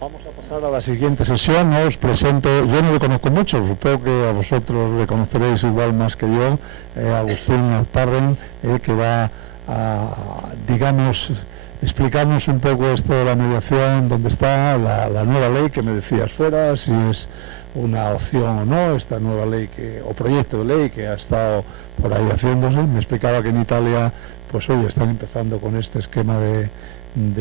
Vamos a pasar a la siguiente sesión. Os presento, yo no le conozco mucho, supongo que a vosotros le conoceréis igual más que yo, Agustín Azparren, que va a, digamos, explicarnos un poco esto de la mediación, dónde está la nueva ley que me decías fuera, si es una opción o no, esta nueva ley o proyecto de ley que ha estado por ahí haciéndose. Me explicaba que en Italia, pues hoy están empezando con este esquema de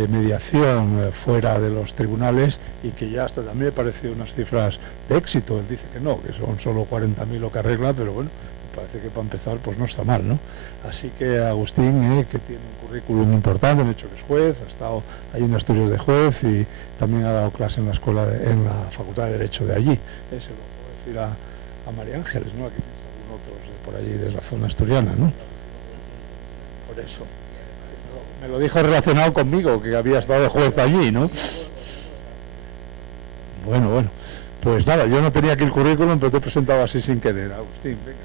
mediación fuera de los tribunales y que ya hasta también parece unas cifras de éxito. Él dice que no, que son solo 40.000 lo que arregla, pero bueno, parece que para empezar pues no está mal, ¿no? Así que Agustín, que tiene un currículum importante, de hecho que es juez, ha estado ahí en estudios de juez y también ha dado clase en la escuela, en la Facultad de Derecho de allí. Se lo puedo decir a María Ángeles, ¿no? Aquí tienes algún otro por allí de la zona asturiana, ¿no? Por eso. Me lo dijo relacionado conmigo, que había estado de juez allí, ¿no? Bueno, pues nada, yo no tenía aquí el currículum, pero te he presentado así sin querer. Agustín, venga.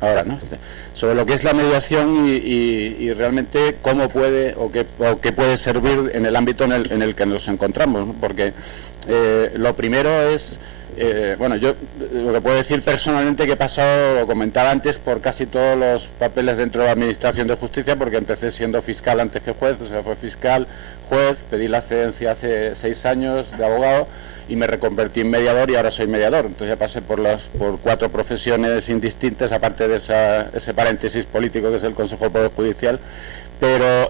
Ahora, ¿no? Sobre lo que es la mediación y realmente cómo puede o qué puede servir en el ámbito en el que nos encontramos, ¿no? Porque lo primero es, bueno, yo lo que puedo decir personalmente que he pasado, lo comentaba antes, por casi todos los papeles dentro de la Administración de Justicia, porque empecé siendo fiscal antes que juez, o sea, fue fiscal, juez, pedí la excedencia hace 6 años de abogado y me reconvertí en mediador y ahora soy mediador. Entonces ya pasé por 4 profesiones indistintas, aparte de ese paréntesis político que es el Consejo del Poder Judicial. Pero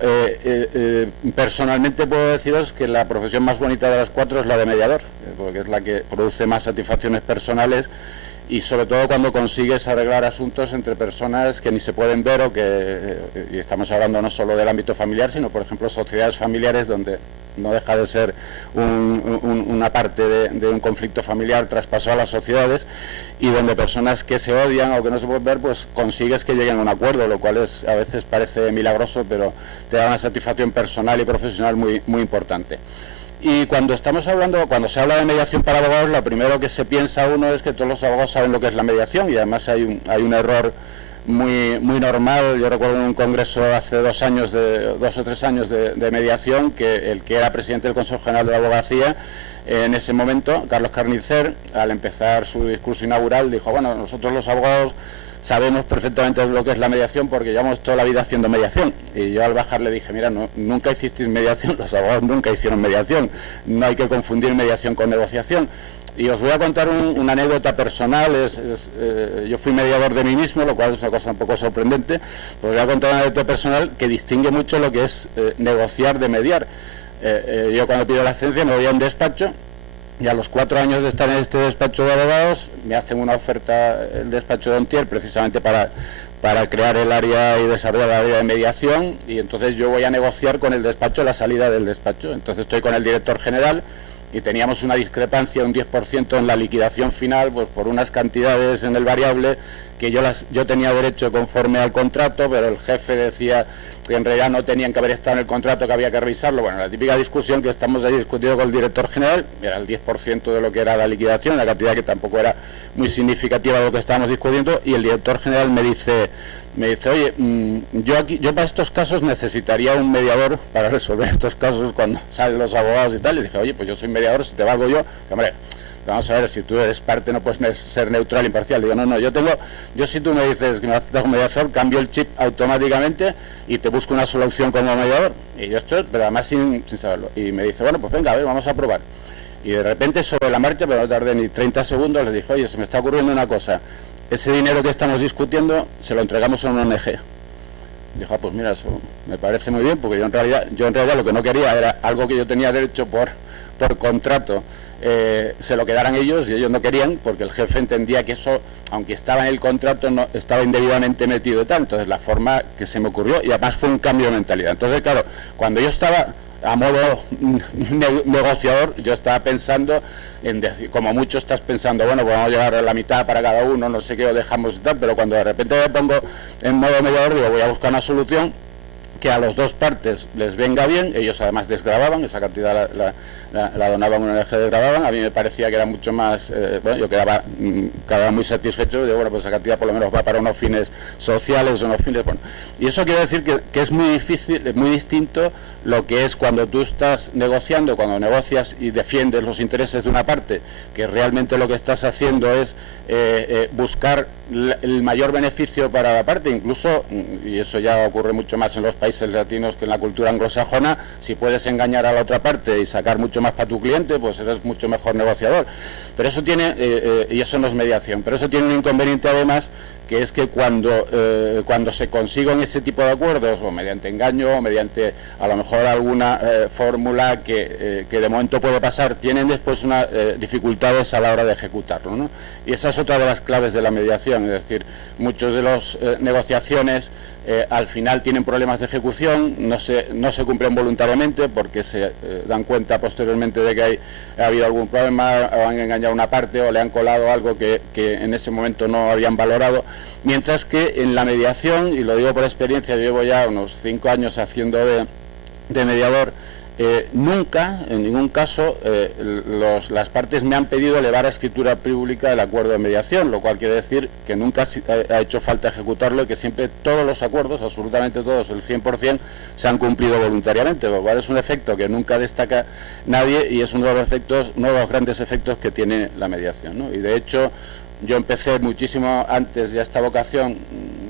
personalmente puedo deciros que la profesión más bonita de las 4 es la de mediador, porque es la que produce más satisfacciones personales y sobre todo cuando consigues arreglar asuntos entre personas que ni se pueden ver y estamos hablando no solo del ámbito familiar, sino por ejemplo sociedades familiares donde no deja de ser una parte de un conflicto familiar traspasado a las sociedades y donde personas que se odian o que no se pueden ver, pues consigues que lleguen a un acuerdo, lo cual a veces parece milagroso, pero te da una satisfacción personal y profesional muy, muy importante. Y cuando se habla de mediación para abogados, lo primero que se piensa uno es que todos los abogados saben lo que es la mediación y además hay un error muy normal. Yo recuerdo en un congreso hace 2 o 3 años de mediación que el que era presidente del Consejo General de la Abogacía en ese momento, Carlos Carnicer, al empezar su discurso inaugural dijo, bueno, nosotros los abogados sabemos perfectamente lo que es la mediación porque llevamos toda la vida haciendo mediación. Y yo al bajar le dije, mira, nunca hicisteis mediación, los abogados nunca hicieron mediación, no hay que confundir mediación con negociación. Y os voy a contar una anécdota personal. Yo fui mediador de mí mismo, lo cual es una cosa un poco sorprendente. Os voy a contar una anécdota personal que distingue mucho lo que es negociar de mediar. Yo cuando pido la excedencia me voy a un despacho y a los 4 años de estar en este despacho de abogados me hacen una oferta el despacho de Ontier precisamente para crear el área y desarrollar el área de mediación, y entonces yo voy a negociar con el despacho la salida del despacho. Entonces estoy con el director general y teníamos una discrepancia de un 10% en la liquidación final, pues por unas cantidades en el variable que yo tenía derecho conforme al contrato, pero el jefe decía que en realidad no tenían que haber estado en el contrato, que había que revisarlo. Bueno, la típica discusión que estamos ahí discutiendo con el director general, era el 10% de lo que era la liquidación, la cantidad que tampoco era muy significativa de lo que estábamos discutiendo, y el director general me dice, oye, yo para estos casos necesitaría un mediador para resolver estos casos cuando salen los abogados y tal. Y dije, oye, pues yo soy mediador, si te valgo yo. Y, hombre, vamos a ver, si tú eres parte no puedes ser neutral, imparcial. Digo, no, yo si tú me dices que me aceptas como mediador, cambio el chip automáticamente y te busco una solución como mediador. Y yo estoy, pero además sin saberlo. Y me dice, bueno, pues venga, a ver, vamos a probar. Y de repente sobre la marcha, pero no tardé ni 30 segundos, le dije, oye, se me está ocurriendo una cosa. Ese dinero que estamos discutiendo se lo entregamos a una ONG. Dijo, pues mira, eso me parece muy bien, porque yo en realidad lo que no quería era algo que yo tenía derecho por contrato, se lo quedaran ellos, y ellos no querían, porque el jefe entendía que eso, aunque estaba en el contrato, no estaba indebidamente metido y tal. Entonces la forma que se me ocurrió, y además fue un cambio de mentalidad. Entonces claro, cuando yo estaba a modo negociador, yo estaba pensando en decir, como mucho estás pensando, bueno, pues vamos a llegar a la mitad para cada uno, no sé qué, o dejamos y tal, pero cuando de repente me pongo en modo mediador, digo, voy a buscar una solución que a las dos partes les venga bien. Ellos además desgravaban, esa cantidad la donaban una ONG, desgravaban. A mí me parecía que era mucho más, bueno, yo quedaba muy satisfecho. Digo, bueno, pues esa cantidad por lo menos va para unos fines sociales, unos fines, bueno. Y eso quiere decir que es muy difícil, es muy distinto lo que es cuando tú estás negociando, cuando negocias y defiendes los intereses de una parte, que realmente lo que estás haciendo es buscar el mayor beneficio para la parte, incluso, y eso ya ocurre mucho más en los países latinos que en la cultura anglosajona, si puedes engañar a la otra parte y sacar mucho más para tu cliente, pues eres mucho mejor negociador. Pero eso tiene, y eso no es mediación, pero eso tiene un inconveniente además, que es que cuando se consiguen ese tipo de acuerdos, o mediante engaño, o mediante a lo mejor alguna fórmula que de momento puede pasar, tienen después unas dificultades a la hora de ejecutarlo, ¿no? Y esa es otra de las claves de la mediación, es decir, muchos de las negociaciones al final tienen problemas de ejecución, no se cumplen voluntariamente porque se dan cuenta posteriormente de que ha habido algún problema, o han engañado a una parte, o le han colado algo que en ese momento no habían valorado, mientras que en la mediación, y lo digo por experiencia, llevo ya unos 5 años haciendo de mediador, nunca, en ningún caso, las partes me han pedido elevar a escritura pública el acuerdo de mediación, lo cual quiere decir que nunca ha hecho falta ejecutarlo y que siempre todos los acuerdos, absolutamente todos, el 100%, se han cumplido voluntariamente, lo cual es un efecto que nunca destaca nadie y es uno de los grandes efectos que tiene la mediación, ¿no? Y de hecho, yo empecé muchísimo antes, ya esta vocación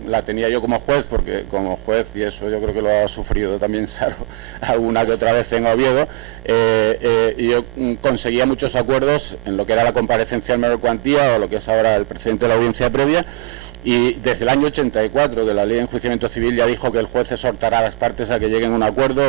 la tenía yo como juez, porque como juez, y eso yo creo que lo ha sufrido también Saro alguna que otra vez en Oviedo, y yo conseguía muchos acuerdos en lo que era la comparecencia en menor cuantía o lo que es ahora el precedente de la audiencia previa. Y desde el año 84, que la ley de enjuiciamiento civil ya dijo que el juez exhortará a las partes a que lleguen a un acuerdo,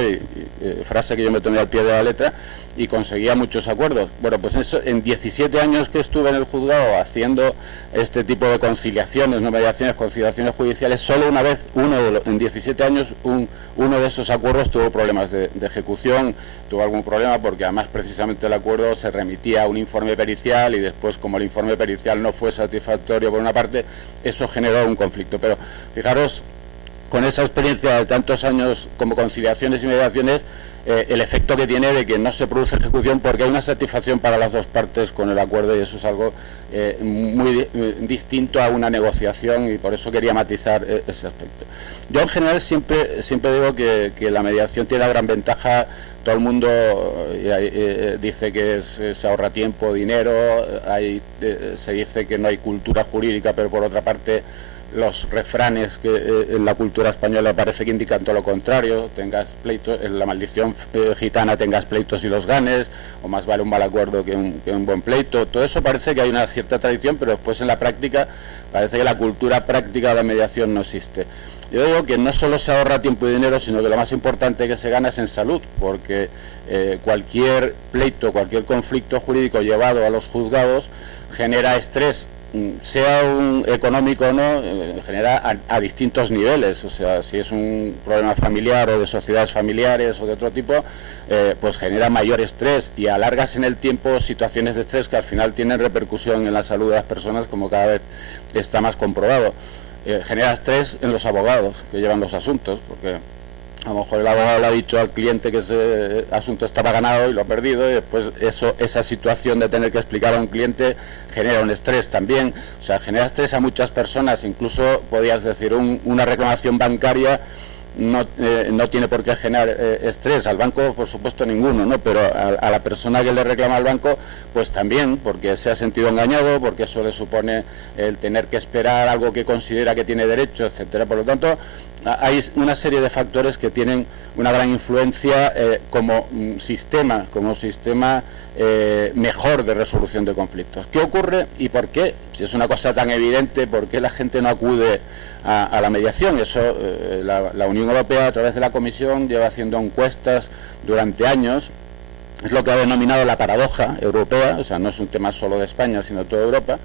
frase que yo me tomé al pie de la letra, y conseguía muchos acuerdos. Bueno, pues eso, en 17 años que estuve en el juzgado haciendo este tipo de conciliaciones, no mediaciones, conciliaciones judiciales, solo una vez, en 17 años, uno de esos acuerdos tuvo problemas de ejecución, tuvo algún problema porque además precisamente el acuerdo se remitía a un informe pericial y después, como el informe pericial no fue satisfactorio por una parte, eso generó un conflicto. Pero fijaros, con esa experiencia de tantos años como conciliaciones y mediaciones, el efecto que tiene de que no se produce ejecución porque hay una satisfacción para las dos partes con el acuerdo, y eso es algo muy distinto a una negociación, y por eso quería matizar ese aspecto. Yo en general siempre digo que la mediación tiene la gran ventaja. Todo el mundo dice que se ahorra tiempo, dinero, se dice que no hay cultura jurídica, pero por otra parte los refranes que en la cultura española parece que indican todo lo contrario: tengas pleitos, en la maldición gitana, tengas pleitos y los ganes, o más vale un mal acuerdo que un buen pleito. Todo eso parece que hay una cierta tradición, pero después en la práctica parece que la cultura práctica de la mediación no existe. Yo digo que no solo se ahorra tiempo y dinero, sino que lo más importante que se gana es en salud, porque cualquier pleito, cualquier conflicto jurídico llevado a los juzgados genera estrés, sea un económico o no, genera a distintos niveles. O sea, si es un problema familiar o de sociedades familiares o de otro tipo, pues genera mayor estrés y alargas en el tiempo situaciones de estrés que al final tienen repercusión en la salud de las personas, como cada vez está más comprobado. Genera estrés en los abogados que llevan los asuntos, porque a lo mejor el abogado le ha dicho al cliente que ese asunto estaba ganado y lo ha perdido, y después esa situación de tener que explicar a un cliente genera un estrés también. O sea, genera estrés a muchas personas. Incluso podías decir una reclamación bancaria no tiene por qué generar estrés. Al banco, por supuesto, ninguno, ¿no? Pero a la persona que le reclama al banco, pues también, porque se ha sentido engañado, porque eso le supone el tener que esperar algo que considera que tiene derecho, etcétera. Por lo tanto, hay una serie de factores que tienen una gran influencia como sistema mejor de resolución de conflictos. ¿Qué ocurre y por qué? Si es una cosa tan evidente, ¿por qué la gente no acude a la mediación? Eso la Unión Europea, a través de la Comisión, lleva haciendo encuestas durante años. Es lo que ha denominado la paradoja europea. O sea, no es un tema solo de España, sino de toda Europa.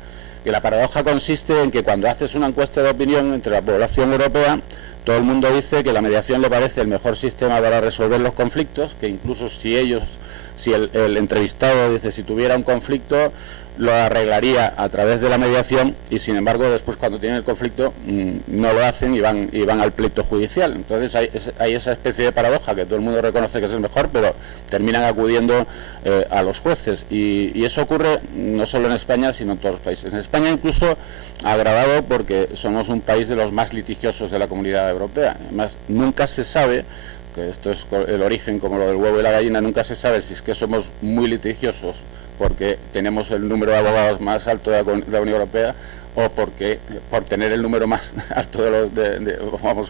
Que la paradoja consiste en que cuando haces una encuesta de opinión entre la población europea, todo el mundo dice que la mediación le parece el mejor sistema para resolver los conflictos, que incluso si el entrevistado dice si tuviera un conflicto lo arreglaría a través de la mediación, y sin embargo después cuando tienen el conflicto no lo hacen y van al pleito judicial. Entonces hay esa especie de paradoja que todo el mundo reconoce que es el mejor, pero terminan acudiendo a los jueces, y eso ocurre no solo en España sino en todos los países. En España incluso agravado porque somos un país de los más litigiosos de la Comunidad Europea. Además nunca se sabe, que esto es el origen como lo del huevo y la gallina, nunca se sabe si es que somos muy litigiosos porque tenemos el número de abogados más alto de la Unión Europea, o porque por tener el número más alto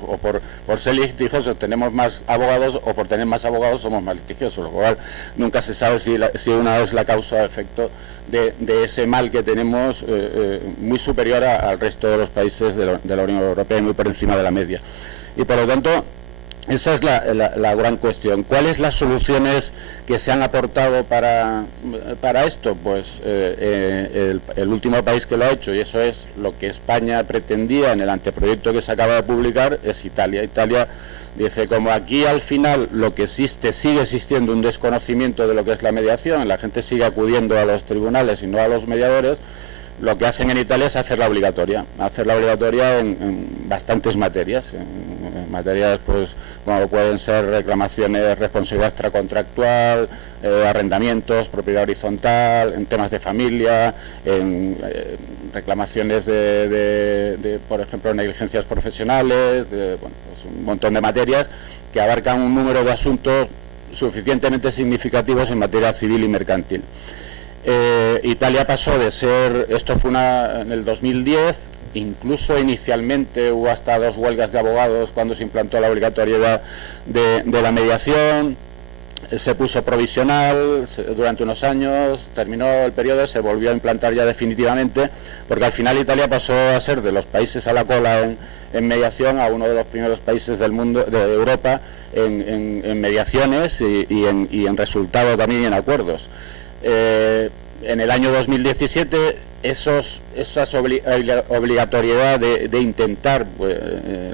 o por ser litigiosos tenemos más abogados, o por tener más abogados somos más litigiosos, lo cual nunca se sabe si una es la causa o efecto de ese mal que tenemos, muy superior al resto de los países de la Unión Europea y muy por encima de la media. Y por lo tanto esa es la gran cuestión. ¿Cuáles las soluciones que se han aportado para esto? Pues el último país que lo ha hecho, y eso es lo que España pretendía en el anteproyecto que se acaba de publicar, es Italia. Italia dice, como aquí al final lo que existe, sigue existiendo un desconocimiento de lo que es la mediación, la gente sigue acudiendo a los tribunales y no a los mediadores, lo que hacen en Italia es hacerla obligatoria en bastantes materias, en materias pues como pueden ser reclamaciones, responsabilidad extracontractual, arrendamientos, propiedad horizontal, en temas de familia, en reclamaciones por ejemplo, negligencias profesionales, pues un montón de materias que abarcan un número de asuntos suficientemente significativos en materia civil y mercantil. Italia pasó de ser, esto fue en el 2010, incluso inicialmente hubo hasta 2 huelgas de abogados cuando se implantó la obligatoriedad de la mediación, se puso provisional durante unos años, terminó el periodo, se volvió a implantar ya definitivamente, porque al final Italia pasó a ser de los países a la cola en mediación a uno de los primeros países del mundo, de Europa, en mediaciones y en resultados también y en acuerdos. En el año 2017 esas obligatoriedad de intentar,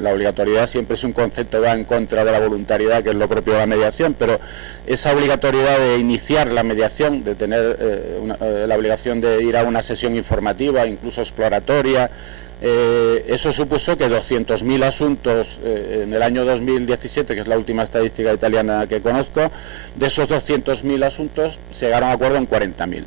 la obligatoriedad siempre es un concepto que va en contra de la voluntariedad, que es lo propio de la mediación, pero esa obligatoriedad de iniciar la mediación, de tener la obligación de ir a una sesión informativa, incluso exploratoria, eso supuso que 200.000 asuntos en el año 2017, que es la última estadística italiana que conozco, de esos 200.000 asuntos se llegaron a acuerdo en 40.000.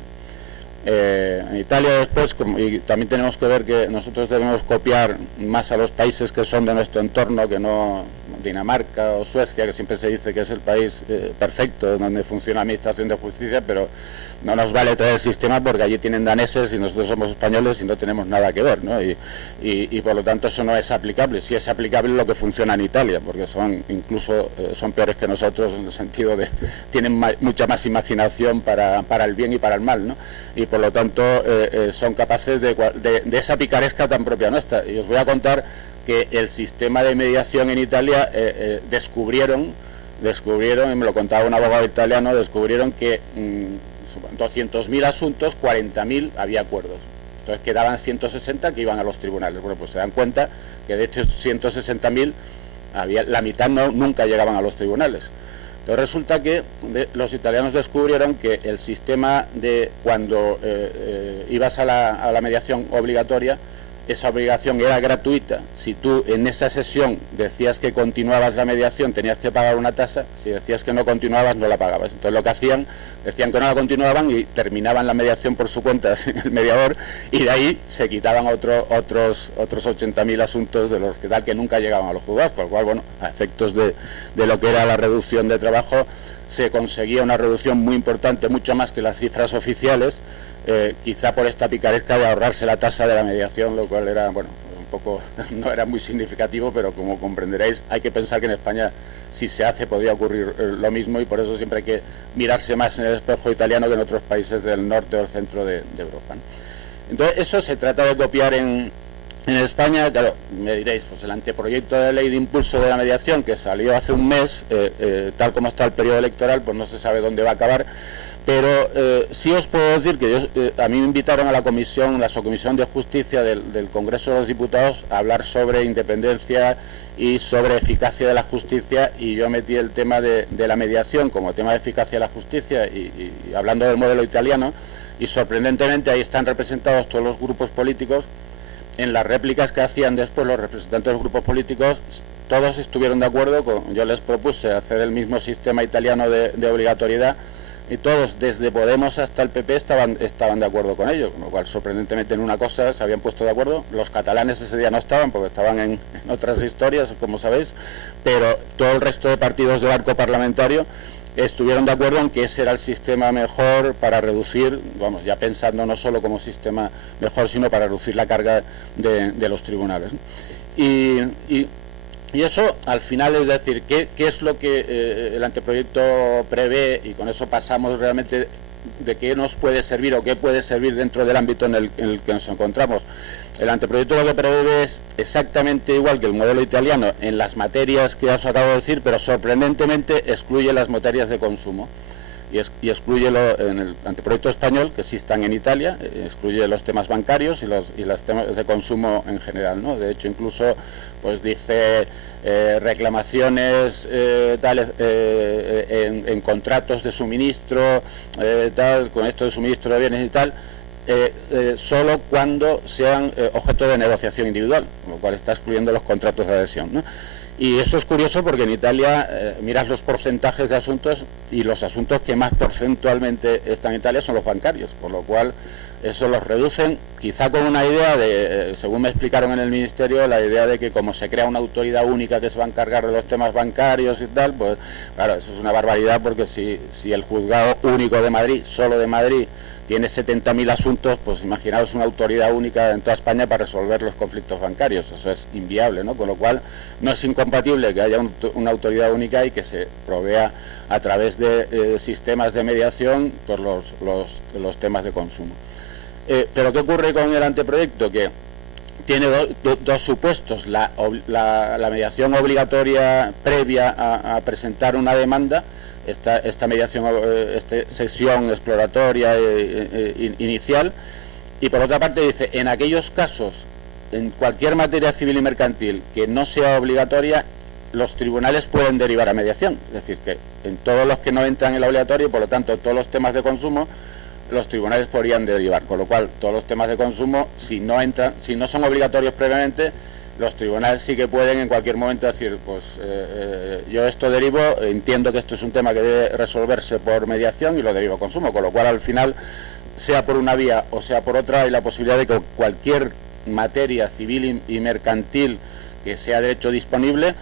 En Italia después, y también tenemos que ver que nosotros debemos copiar más a los países que son de nuestro entorno, que no Dinamarca o Suecia, que siempre se dice que es el país perfecto donde funciona la administración de justicia, pero no nos vale traer el sistema porque allí tienen daneses y nosotros somos españoles y no tenemos nada que ver, ¿no? Y por lo tanto eso no es aplicable. Sí es aplicable lo que funciona en Italia, porque son peores que nosotros en el sentido de tienen mucha más imaginación para el bien y para el mal, ¿no? Y por lo tanto son capaces de esa picaresca tan propia nuestra. Y os voy a contar que el sistema de mediación en Italia descubrieron, y me lo contaba un abogado italiano, descubrieron que 200.000 asuntos, 40.000 había acuerdos. Entonces quedaban 160 que iban a los tribunales. Bueno, pues se dan cuenta que de estos 160.000 la mitad nunca llegaban a los tribunales. Entonces resulta que los italianos descubrieron que el sistema de cuando ibas a la mediación obligatoria, esa obligación era gratuita. Si tú en esa sesión decías que continuabas la mediación, tenías que pagar una tasa. Si decías que no continuabas, no la pagabas. Entonces lo que hacían, decían que no la continuaban y terminaban la mediación por su cuenta sin el mediador, y de ahí se quitaban otros 80.000 asuntos de los que nunca llegaban a los juzgados, por lo cual, bueno, a efectos de lo que era la reducción de trabajo, se conseguía una reducción muy importante, mucho más que las cifras oficiales, quizá por esta picaresca de ahorrarse la tasa de la mediación, lo cual era, bueno, un poco, no era muy significativo, pero como comprenderéis, hay que pensar que en España, si se hace, podría ocurrir lo mismo, y por eso siempre hay que mirarse más en el espejo italiano que en otros países del norte o del centro de Europa, ¿no? Entonces, eso se trata de copiar en En España, claro, me diréis, pues el anteproyecto de ley de impulso de la mediación que salió hace un mes, tal como está el periodo electoral, pues no se sabe dónde va a acabar. Pero sí os puedo decir que a mí me invitaron a la subcomisión de justicia del Congreso de los Diputados a hablar sobre independencia y sobre eficacia de la justicia, y yo metí el tema de la mediación como tema de eficacia de la justicia y hablando del modelo italiano, y sorprendentemente ahí están representados todos los grupos políticos. En las réplicas que hacían después los representantes de los grupos políticos, todos estuvieron de acuerdo yo les propuse hacer el mismo sistema italiano de obligatoriedad, y todos, desde Podemos hasta el PP, estaban de acuerdo con ello, con lo cual, sorprendentemente, en una cosa se habían puesto de acuerdo. Los catalanes ese día no estaban, porque estaban en otras historias, como sabéis, pero todo el resto de partidos del arco parlamentario estuvieron de acuerdo en que ese era el sistema mejor para reducir, vamos, ya pensando no solo como sistema mejor, sino para reducir la carga de los tribunales. Y eso, al final, es decir, ¿qué es lo que el anteproyecto prevé? Y con eso pasamos realmente de qué nos puede servir o qué puede servir dentro del ámbito en el que nos encontramos. El anteproyecto lo que prevé es exactamente igual que el modelo italiano en las materias que os acabo de decir, pero sorprendentemente excluye las materias de consumo. Y excluye en el anteproyecto español, que sí están en Italia, excluye los temas bancarios y los temas de consumo en general, ¿no? De hecho, incluso pues dice reclamaciones en contratos de suministro, con esto de suministro de bienes y tal, solo cuando sean objeto de negociación individual, con lo cual está excluyendo los contratos de adhesión, ¿no? Y eso es curioso porque en Italia miras los porcentajes de asuntos y los asuntos que más porcentualmente están en Italia son los bancarios, por lo cual eso los reducen, quizá con una idea de, según me explicaron en el Ministerio, la idea de que como se crea una autoridad única que se va a encargar de los temas bancarios y tal, pues claro, eso es una barbaridad, porque si el juzgado único de Madrid, solo de Madrid, tiene 70.000 asuntos, pues imaginaos una autoridad única en toda España para resolver los conflictos bancarios. Eso es inviable, ¿no? Con lo cual no es incompatible que haya una autoridad única y que se provea a través de sistemas de mediación por los temas de consumo. Pero ¿qué ocurre con el anteproyecto? Que tiene dos supuestos: la mediación obligatoria previa a presentar una demanda, esta mediación, esta sesión exploratoria inicial, y por otra parte dice, en aquellos casos, en cualquier materia civil y mercantil que no sea obligatoria, los tribunales pueden derivar a mediación. Es decir, que en todos los que no entran en la obligatoria, y por lo tanto todos los temas de consumo, los tribunales podrían derivar, con lo cual todos los temas de consumo, si no son obligatorios previamente, los tribunales sí que pueden en cualquier momento decir, pues yo esto derivo, entiendo que esto es un tema que debe resolverse por mediación y lo derivo a consumo, con lo cual al final, sea por una vía o sea por otra, hay la posibilidad de que cualquier materia civil y mercantil que sea derecho disponible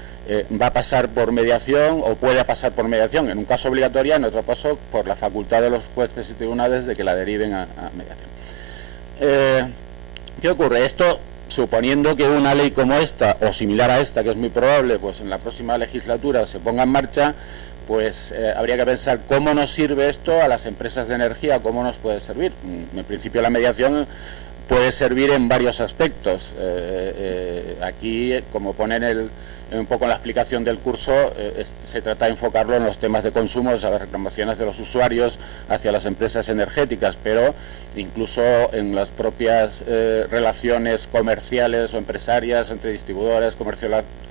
va a pasar por mediación o puede pasar por mediación, en un caso obligatoria, en otro caso por la facultad de los jueces y tribunales de que la deriven a mediación. ¿Qué ocurre? Esto, suponiendo que una ley como esta, o similar a esta, que es muy probable, pues en la próxima legislatura se ponga en marcha, pues habría que pensar cómo nos sirve esto a las empresas de energía, cómo nos puede servir. En principio la mediación puede servir en varios aspectos. Aquí, como ponen un poco en la explicación del curso, se trata de enfocarlo en los temas de consumo, o sea, las reclamaciones de los usuarios hacia las empresas energéticas, pero incluso en las propias relaciones comerciales o empresarias entre distribuidores,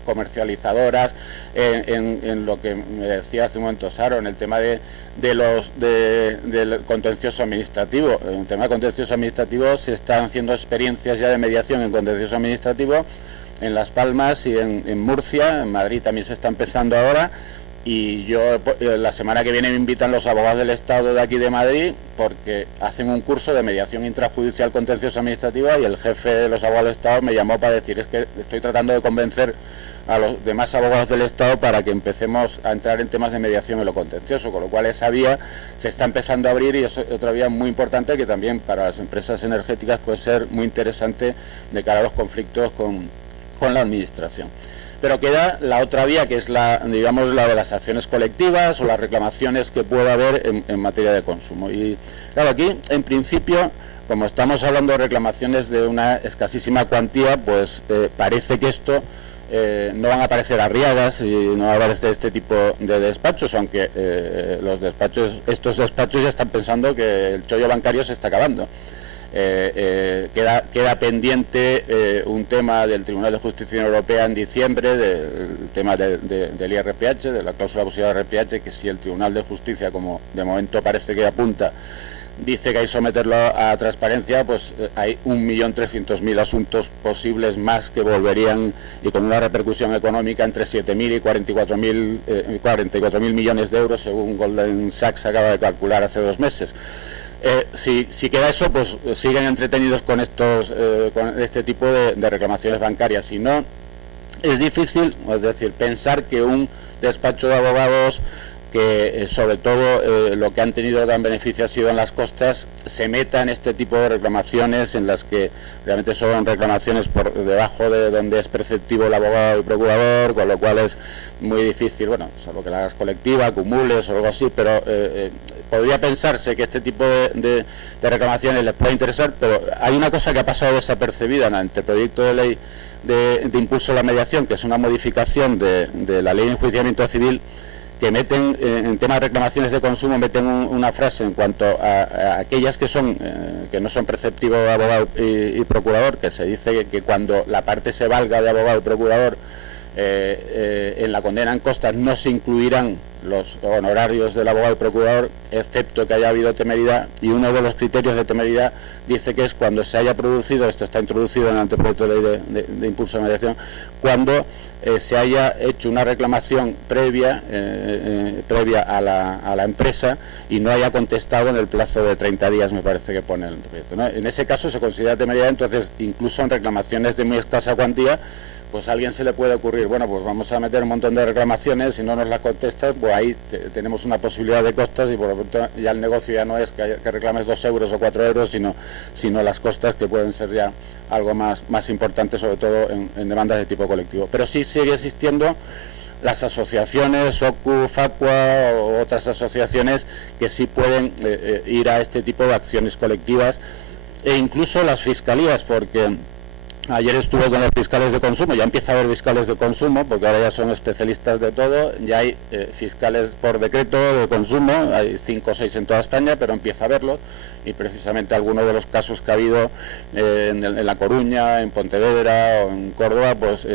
comercializadoras, en lo que me decía hace un momento Saro, en el tema del contencioso administrativo. En el tema de contencioso administrativo se están haciendo experiencias ya de mediación en contencioso administrativo en Las Palmas y en Murcia. En Madrid también se está empezando ahora, y yo la semana que viene me invitan los abogados del Estado de aquí de Madrid, porque hacen un curso de mediación intrajudicial contencioso administrativa, y el jefe de los abogados del Estado me llamó para decir, es que estoy tratando de convencer a los demás abogados del Estado para que empecemos a entrar en temas de mediación en lo contencioso, con lo cual esa vía se está empezando a abrir, y es otra vía muy importante que también para las empresas energéticas puede ser muy interesante de cara a los conflictos con la administración. Pero queda la otra vía, que es la de las acciones colectivas o las reclamaciones que pueda haber en materia de consumo. Y claro, aquí en principio como estamos hablando de reclamaciones de una escasísima cuantía, pues parece que esto no van a aparecer arriagas y no va a aparecer este tipo de despachos, aunque estos despachos ya están pensando que el chollo bancario se está acabando. Queda pendiente un tema del Tribunal de Justicia Europea en diciembre, del tema del IRPH, de la cláusula abusiva de IRPH, que si el Tribunal de Justicia, como de momento parece que apunta, dice que hay que someterlo a transparencia, pues hay 1.300.000 asuntos posibles más que volverían, y con una repercusión económica entre 7.000 y 44.000 millones de euros, según Goldman Sachs acaba de calcular hace 2 meses. Si queda eso, pues siguen entretenidos con este tipo de reclamaciones bancarias. Si no, es difícil, es decir, pensar que un despacho de abogados que sobre todo lo que han tenido gran beneficio ha sido en las costas, se meta en este tipo de reclamaciones en las que realmente son reclamaciones por debajo de donde es perceptivo el abogado y procurador, con lo cual es muy difícil, bueno, salvo que la hagas colectiva, acumules o algo así, pero podría pensarse que este tipo de reclamaciones les puede interesar, pero hay una cosa que ha pasado desapercibida en el anteproyecto de ley de impulso a la mediación, que es una modificación de la ley de enjuiciamiento civil, que meten en temas de reclamaciones de consumo, meten una frase en cuanto a aquellas que no son perceptivos de abogado y procurador, que se dice que cuando la parte se valga de abogado y procurador, en la condena en costas no se incluirán los honorarios del abogado y procurador, excepto que haya habido temeridad, y uno de los criterios de temeridad dice que es cuando se haya producido, esto está introducido en el anteproyecto de ley de impulso a la mediación, cuando se haya hecho una reclamación previa a la empresa y no haya contestado en el plazo de 30 días, me parece que pone el anteproyecto, ¿no? En ese caso se considera temeridad, entonces incluso en reclamaciones de muy escasa cuantía, pues a alguien se le puede ocurrir, bueno, pues vamos a meter un montón de reclamaciones, si no nos las contestas, pues ahí tenemos una posibilidad de costas y por lo tanto ya el negocio ya no es que reclames 2 euros o 4 euros, sino las costas, que pueden ser ya algo más importante, sobre todo en demandas de tipo colectivo. Pero sí sigue existiendo las asociaciones, OCU, FACUA o otras asociaciones que sí pueden ir a este tipo de acciones colectivas, e incluso las fiscalías, porque ayer estuve con los fiscales de consumo, ya empieza a haber fiscales de consumo, porque ahora ya son especialistas de todo, ya hay fiscales por decreto de consumo, hay 5 o 6 en toda España, pero empieza a haberlos, y precisamente algunos de los casos que ha habido en La Coruña, en Pontevedra o en Córdoba, pues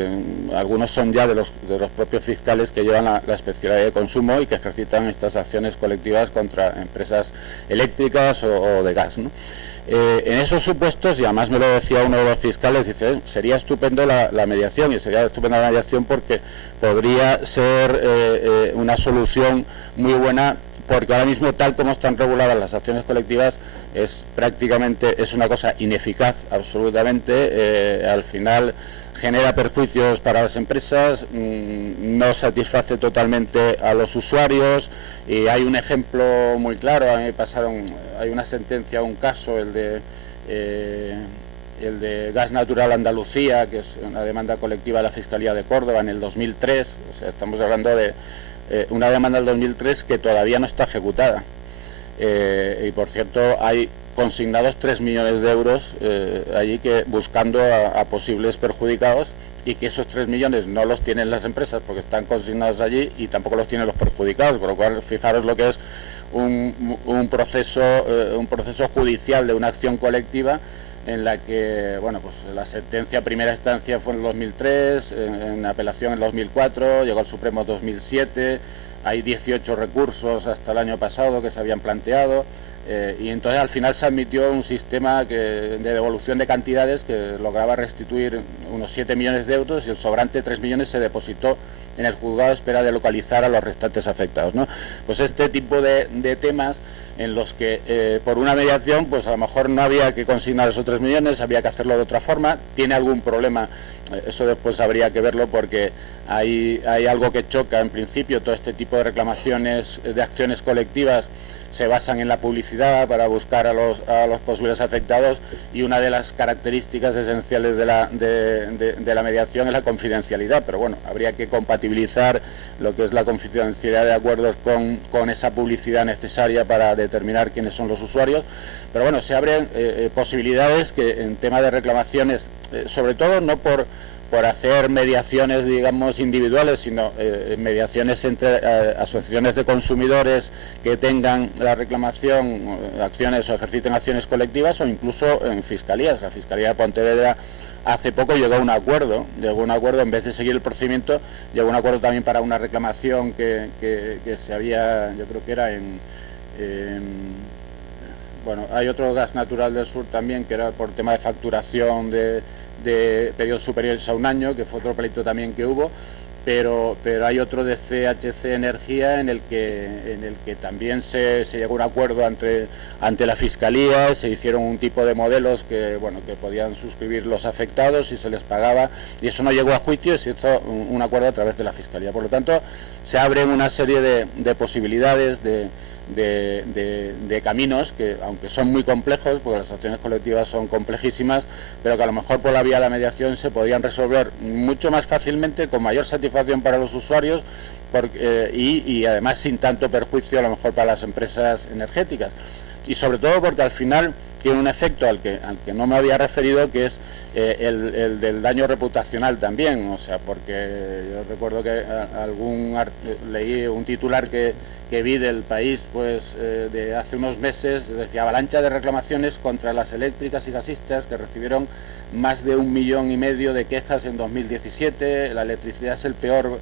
algunos son ya de los propios fiscales que llevan la especialidad de consumo y que ejercitan estas acciones colectivas contra empresas eléctricas o de gas, ¿no? En esos supuestos, y además me lo decía uno de los fiscales, dice, sería estupendo la mediación, y sería estupenda la mediación porque podría ser una solución muy buena, porque ahora mismo, tal como están reguladas las acciones colectivas, es una cosa ineficaz absolutamente. Al final genera perjuicios para las empresas, no satisface totalmente a los usuarios, y hay un ejemplo muy claro. A mí me pasaron, hay una sentencia, un caso, el de Gas Natural Andalucía, que es una demanda colectiva de la Fiscalía de Córdoba en el 2003, o sea, estamos hablando de una demanda del 2003 que todavía no está ejecutada, y por cierto hay consignados 3 millones de euros allí, que buscando a posibles perjudicados, y que esos 3 millones no los tienen las empresas porque están consignados allí, y tampoco los tienen los perjudicados, con lo cual fijaros lo que es un proceso judicial de una acción colectiva, en la que, bueno, pues la sentencia primera instancia fue en el 2003, en apelación en el 2004, llegó al Supremo en 2007, hay 18 recursos hasta el año pasado que se habían planteado, y entonces al final se admitió un sistema de devolución de cantidades que lograba restituir unos 7 millones de euros, y el sobrante 3 millones se depositó en el juzgado a espera de localizar a los restantes afectados, ¿no? Pues este tipo de temas en los que por una mediación pues a lo mejor no había que consignar esos 3 millones, había que hacerlo de otra forma, tiene algún problema, eso después habría que verlo, porque hay algo que choca. En principio todo este tipo de reclamaciones de acciones colectivas se basan en la publicidad para buscar a los posibles afectados, y una de las características esenciales de la mediación es la confidencialidad, pero bueno, habría que compatibilizar lo que es la confidencialidad de acuerdos con esa publicidad necesaria para determinar quiénes son los usuarios, pero bueno, se abren posibilidades que en tema de reclamaciones, sobre todo no por hacer mediaciones, digamos, individuales, sino mediaciones entre asociaciones de consumidores que tengan la reclamación, acciones o ejerciten acciones colectivas, o incluso en fiscalías. La Fiscalía de Pontevedra hace poco llegó a un acuerdo, en vez de seguir el procedimiento, llegó a un acuerdo también para una reclamación que se había, yo creo que era bueno, hay otro Gas Natural del Sur también, que era por tema de facturación de periodos superiores a un año, que fue otro pleito también que hubo, pero hay otro de CHC Energía en el que también se llegó a un acuerdo ante la Fiscalía, se hicieron un tipo de modelos que podían suscribir los afectados y se les pagaba, y eso no llegó a juicio, se hizo un acuerdo a través de la Fiscalía. Por lo tanto, se abren una serie de posibilidades, de caminos que, aunque son muy complejos, porque las acciones colectivas son complejísimas, pero que a lo mejor por la vía de la mediación se podían resolver mucho más fácilmente, con mayor satisfacción para los usuarios, y además sin tanto perjuicio a lo mejor para las empresas energéticas, y sobre todo porque al final tiene un efecto al que no me había referido, que es el del daño reputacional también. O sea, porque yo recuerdo que leí un titular que vi del País, pues de hace unos meses, decía: avalancha de reclamaciones contra las eléctricas y gasistas, que recibieron más de 1,5 millones de quejas en 2017, la electricidad es el peor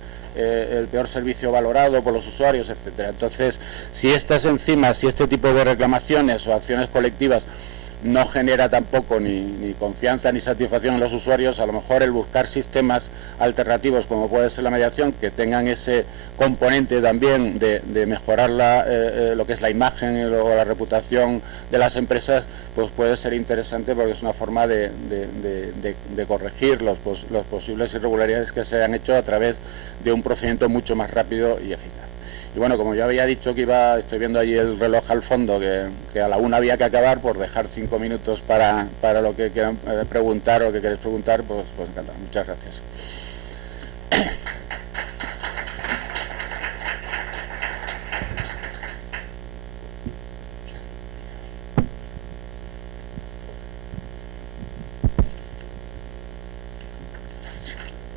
servicio valorado por los usuarios, etcétera. Entonces, si este tipo de reclamaciones o acciones colectivas no genera tampoco ni confianza ni satisfacción en los usuarios, a lo mejor el buscar sistemas alternativos, como puede ser la mediación, que tengan ese componente también de mejorar lo que es la imagen o la reputación de las empresas, pues puede ser interesante, porque es una forma de corregir los posibles irregularidades que se han hecho a través de un procedimiento mucho más rápido y eficaz. Y bueno, como ya había dicho que estoy viendo allí el reloj al fondo, que a la 1 había que acabar, por dejar 5 minutos para lo que quieran preguntar o que queréis preguntar, pues encantado. Muchas gracias.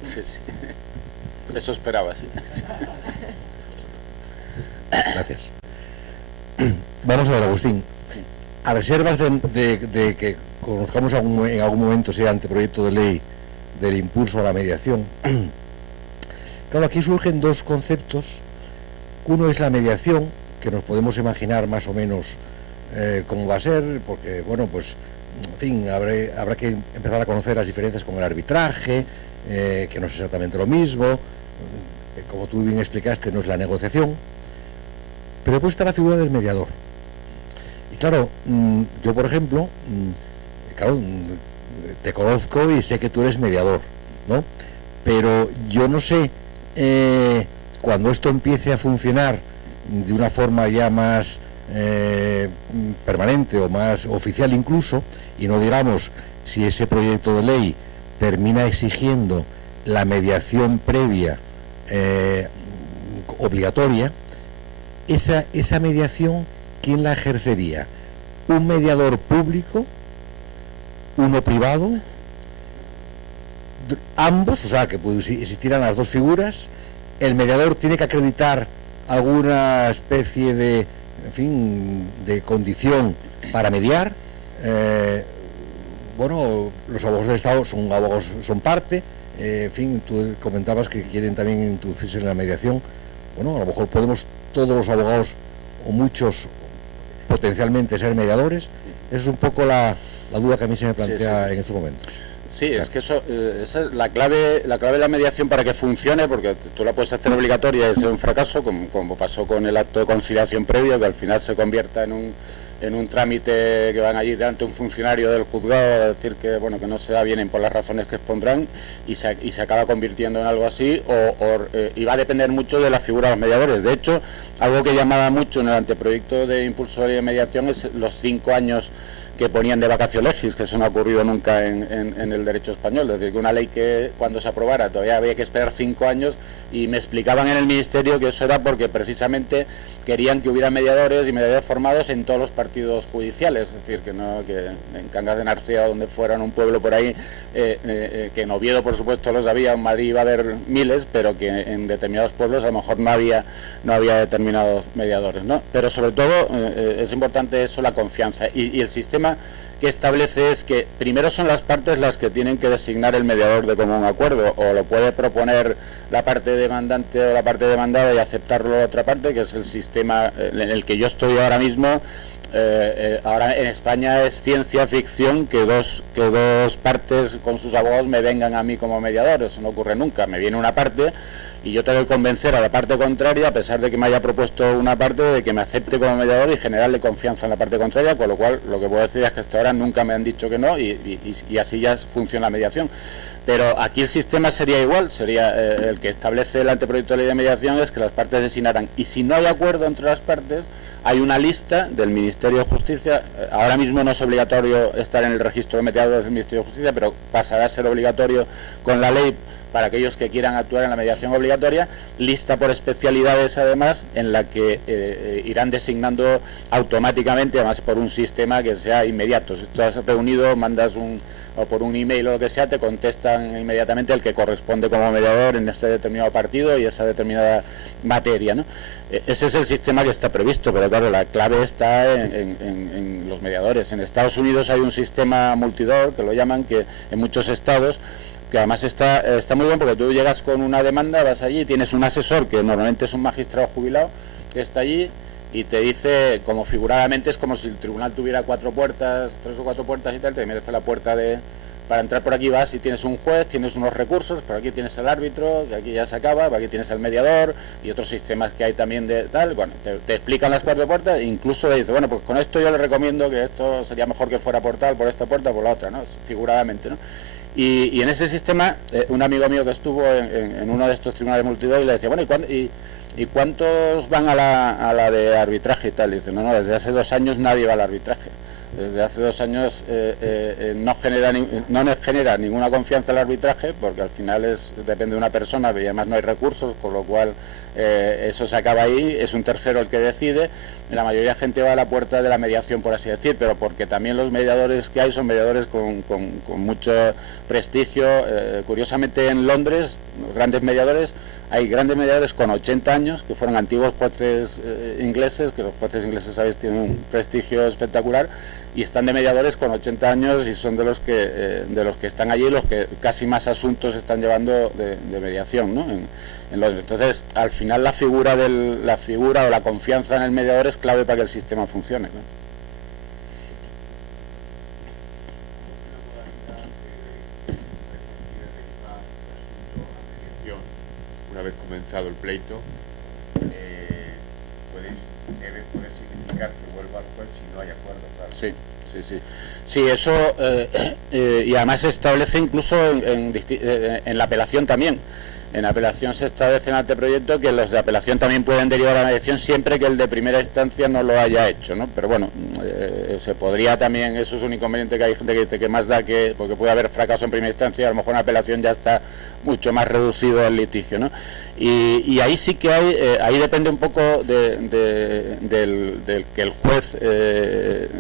Sí. Eso esperaba, sí. Gracias. Vamos a ver, Agustín. Sí. A reservas de que conozcamos en algún momento ese anteproyecto de ley del impulso a la mediación, claro, aquí surgen dos conceptos. Uno es la mediación, que nos podemos imaginar más o menos cómo va a ser, porque, bueno, pues, en fin, habrá que empezar a conocer las diferencias con el arbitraje, que no es exactamente lo mismo, como tú bien explicaste, no es la negociación. Pero después está la figura del mediador. Y claro, yo por ejemplo, te conozco y sé que tú eres mediador, ¿no? Pero yo no sé, cuando esto empiece a funcionar de una forma ya más permanente o más oficial incluso, y no digamos si ese proyecto de ley termina exigiendo la mediación previa obligatoria, esa mediación, ¿quién la ejercería? ¿Un mediador público? ¿Uno privado? Ambos, o sea, que existieran las dos figuras. El mediador tiene que acreditar alguna especie de, en fin, de condición para mediar. Bueno, los abogados del Estado son parte. En fin, tú comentabas que quieren también introducirse en la mediación. Bueno, a lo mejor podemos todos los abogados, o muchos, potencialmente ser mediadores. Esa es un poco la duda que a mí se me plantea en estos momentos. Sí, claro. Es que esa es la clave de la mediación para que funcione, porque tú la puedes hacer obligatoria y ser un fracaso, como pasó con el acto de conciliación previo, que al final se convierta en un trámite que van allí delante un funcionario del juzgado a decir que que no se vienen por las razones que expondrán, y se acaba convirtiendo en algo así, y va a depender mucho de la figura de los mediadores. De hecho, algo que llamaba mucho en el anteproyecto de impulso de mediación es los 5 años que ponían de vacatio legis, que eso no ha ocurrido nunca en el derecho español, es decir, que una ley que cuando se aprobara todavía había que esperar 5 años, y me explicaban en el Ministerio que eso era porque precisamente querían que hubiera mediadores y mediadores formados en todos los partidos judiciales, es decir, que no que en Cangas de Narcea, donde fueran un pueblo por ahí, que en Oviedo por supuesto los había, en Madrid iba a haber miles, pero que en determinados pueblos a lo mejor no había determinados mediadores, ¿no? Pero sobre todo es importante eso, la confianza, y el sistema que establece es que primero son las partes las que tienen que designar el mediador de común acuerdo, o lo puede proponer la parte demandante o la parte demandada y aceptarlo la otra parte, que es el sistema en el que yo estoy ahora mismo. Ahora en España es ciencia ficción que dos partes con sus abogados me vengan a mí como mediador, eso no ocurre nunca. Me viene una parte y yo tengo que convencer a la parte contraria, a pesar de que me haya propuesto una parte, de que me acepte como mediador y generarle confianza en la parte contraria, con lo cual lo que puedo decir es que hasta ahora nunca me han dicho que no, y así ya funciona la mediación. Pero aquí el sistema sería igual, sería el que establece el anteproyecto de ley de mediación es que las partes designaran, y si no hay acuerdo entre las partes, hay una lista del Ministerio de Justicia. Ahora mismo no es obligatorio estar en el registro de mediadores del Ministerio de Justicia, pero pasará a ser obligatorio con la ley para aquellos que quieran actuar en la mediación obligatoria, lista por especialidades además, en la que irán designando automáticamente, además por un sistema que sea inmediato. Si tú has reunido, mandas o por un email o lo que sea, te contestan inmediatamente el que corresponde como mediador en ese determinado partido y esa determinada materia, ¿no? Ese es el sistema que está previsto, pero claro, la clave está en los mediadores. En Estados Unidos hay un sistema multidor, que lo llaman, que en muchos estados, que además está muy bien, porque tú llegas con una demanda, vas allí, tienes un asesor, que normalmente es un magistrado jubilado, que está allí y te dice, como figuradamente, es como si el tribunal tuviera 4 puertas, 3 o 4 puertas y tal, te miras la puerta para entrar por aquí, vas y tienes un juez, tienes unos recursos, por aquí tienes el árbitro, que aquí ya se acaba, por aquí tienes el mediador y otros sistemas que hay también de tal. Bueno, te explican las 4 puertas e incluso le dices, bueno, pues con esto yo le recomiendo que esto sería mejor que fuera por tal, por esta puerta, por la otra, ¿no? Figuradamente, ¿no? Y en ese sistema, un amigo mío que estuvo en uno de estos tribunales multidor, y le decía, bueno, ¿y cuántos van a la de arbitraje y tal? Y dice, no, desde hace 2 años nadie va al arbitraje. Desde hace 2 años no nos genera ninguna confianza el arbitraje, porque al final depende de una persona y además no hay recursos, con lo cual eso se acaba ahí, es un tercero el que decide. La mayoría de gente va a la puerta de la mediación, por así decir, pero porque también los mediadores que hay son mediadores con mucho prestigio. Curiosamente en Londres, los grandes mediadores, hay grandes mediadores con 80 años, que fueron antiguos jueces ingleses, que los jueces ingleses, sabéis, tienen un prestigio espectacular, y están de mediadores con 80 años y son de los que están allí, los que casi más asuntos están llevando de mediación, ¿no? En Londres. Entonces, al final la figura o la confianza en el mediador es clave para que el sistema funcione, ¿no? Una vez comenzado el pleito, puede significar que vuelva al juez si no hay acuerdo, claro. Sí, eso, y además se establece incluso en la apelación también. En apelación se establece en el anteproyecto que los de apelación también pueden derivar a la mediación siempre que el de primera instancia no lo haya hecho, ¿no? Pero bueno, se podría también, eso es un inconveniente, que hay gente que dice que más da que, porque puede haber fracaso en primera instancia, a lo mejor en apelación ya está mucho más reducido el litigio, ¿no? Y ahí sí que ahí depende un poco del que el juez, lo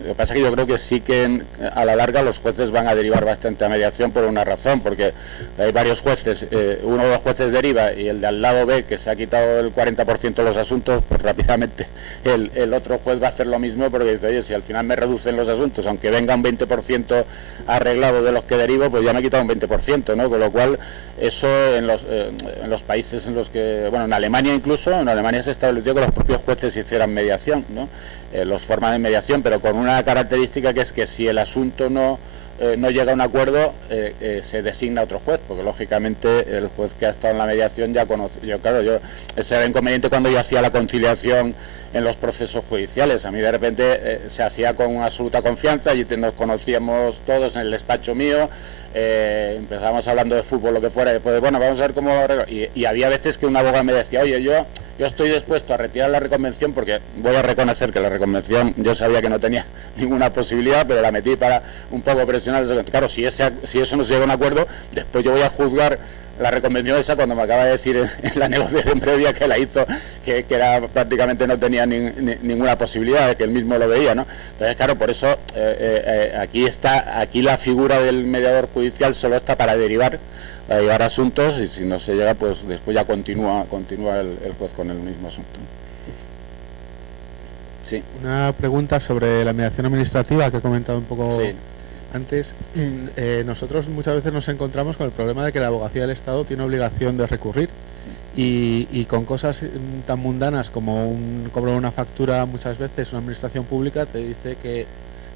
que pasa es que yo creo que sí que a la larga los jueces van a derivar bastante a mediación por una razón, porque hay varios jueces, uno de los jueces deriva y el de al lado ve que se ha quitado el 40% de los asuntos, pues rápidamente el otro juez va a hacer lo mismo, porque dice, oye, si al final me reducen los asuntos, aunque venga un 20% arreglado de los que derivo, pues ya me he quitado un 20%, ¿no? Con lo cual, eso en los países en los que, bueno, en Alemania incluso, en Alemania se estableció que los propios jueces hicieran mediación, ¿no? Los forman de mediación, pero con una característica, que es que si el asunto no llega a un acuerdo, se designa otro juez, porque lógicamente el juez que ha estado en la mediación ya conoce. Ese era el inconveniente cuando yo hacía la conciliación en los procesos judiciales. A mí de repente se hacía con absoluta confianza, y nos conocíamos todos en el despacho mío, empezábamos hablando de fútbol, lo que fuera, y después, bueno, vamos a ver cómo... Y había veces que un abogado me decía, oye, yo estoy dispuesto a retirar la reconvención, porque voy a reconocer que la reconvención yo sabía que no tenía ninguna posibilidad, pero la metí para un poco presionar. Claro, si eso nos llega a un acuerdo, después yo voy a juzgar la reconvención esa cuando me acaba de decir en la negociación previa que la hizo, que era prácticamente no tenía ninguna posibilidad, de que él mismo lo veía, ¿no? Entonces, claro, por eso aquí la figura del mediador judicial solo está para derivar asuntos, y si no se llega, pues después ya continúa el juez con el mismo asunto. Sí. Una pregunta sobre la mediación administrativa que he comentado un poco... Sí. Antes, nosotros muchas veces nos encontramos con el problema de que la abogacía del Estado tiene obligación de recurrir, y con cosas tan mundanas como cobrar una factura, muchas veces una administración pública te dice que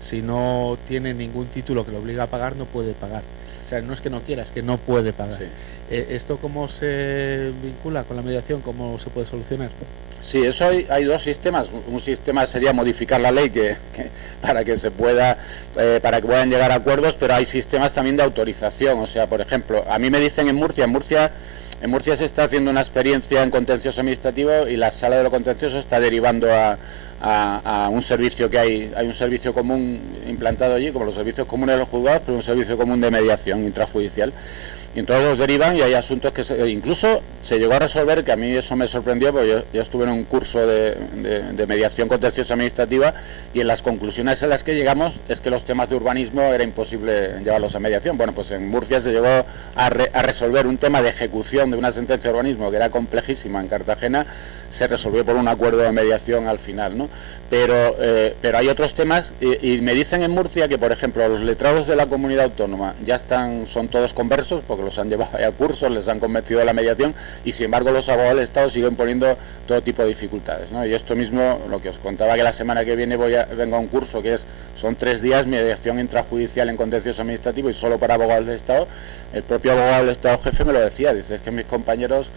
si no tiene ningún título que lo obliga a pagar, no puede pagar. O sea, no es que no quiera, es que no puede pagar. Sí. ¿Esto cómo se vincula con la mediación? ¿Cómo se puede solucionar? Sí, eso hay dos sistemas. Un sistema sería modificar la ley para que puedan llegar a acuerdos, pero hay sistemas también de autorización. O sea, por ejemplo, a mí me dicen en Murcia se está haciendo una experiencia en contencioso administrativo, y la sala de lo contencioso está derivando a un servicio que hay un servicio común implantado allí, como los servicios comunes de los juzgados, pero un servicio común de mediación intrajudicial. Y entonces los derivan, y hay asuntos que incluso se llegó a resolver, que a mí eso me sorprendió, porque yo estuve en un curso de mediación contenciosa administrativa, y en las conclusiones a las que llegamos es que los temas de urbanismo era imposible llevarlos a mediación. Bueno, pues en Murcia se llegó a resolver un tema de ejecución de una sentencia de urbanismo que era complejísima en Cartagena, se resolvió por un acuerdo de mediación al final, ¿no? Pero hay otros temas, y me dicen en Murcia que, por ejemplo, los letrados de la comunidad autónoma son todos conversos, porque los han llevado a cursos, les han convencido de la mediación, y sin embargo los abogados del Estado siguen poniendo todo tipo de dificultades, ¿no? Y esto mismo, lo que os contaba, que la semana que viene vengo a un curso son 3 días, mediación intrajudicial en contencioso administrativo, y solo para abogados del Estado. El propio abogado del Estado jefe me lo decía, dice, es que mis compañeros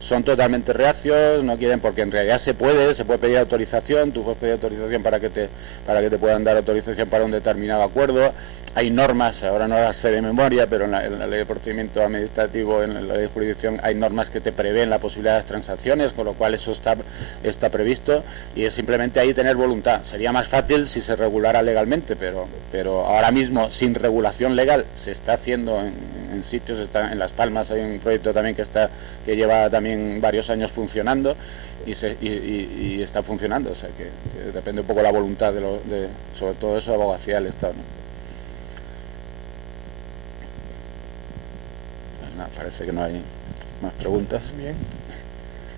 son totalmente reacios, no quieren, porque en realidad se puede pedir autorización, tú puedes pedir autorización para que te puedan dar autorización para un determinado acuerdo. Hay normas, ahora no las sé de memoria, pero en la ley de procedimiento administrativo, en la ley de jurisdicción, hay normas que te prevén la posibilidad de las transacciones, con lo cual eso está previsto, y es simplemente ahí tener voluntad. Sería más fácil si se regulara legalmente, pero ahora mismo, sin regulación legal, se está haciendo en sitios, en Las Palmas hay un proyecto también que lleva también varios años funcionando, y está funcionando. O sea que depende un poco de la voluntad sobre todo eso, de abogacía del Estado, ¿no? Pues nada, parece que no hay más preguntas. Bien.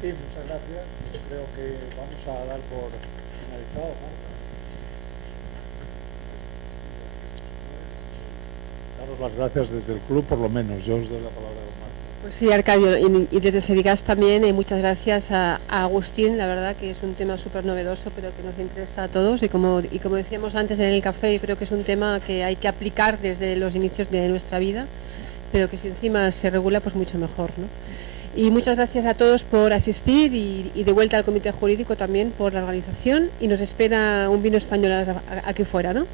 Sí, muchas gracias. Yo creo que vamos a dar por finalizado, ¿no? Daros las gracias desde el club, por lo menos. Yo os doy la palabra a Marta. Pues sí, Arcadio, y desde Serigas también muchas gracias a Agustín. La verdad que es un tema súper novedoso, pero que nos interesa a todos, y como decíamos antes en el café, yo creo que es un tema que hay que aplicar desde los inicios de nuestra vida, pero que si encima se regula, pues mucho mejor, ¿no? Y muchas gracias a todos por asistir, y de vuelta al Comité Jurídico también por la organización, y nos espera un vino español aquí fuera, ¿no?